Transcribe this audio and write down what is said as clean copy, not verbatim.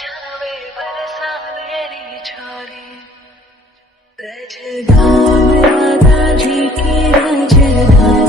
जावे बरसा मेरी छोरी गजगा राधा जी की गजगा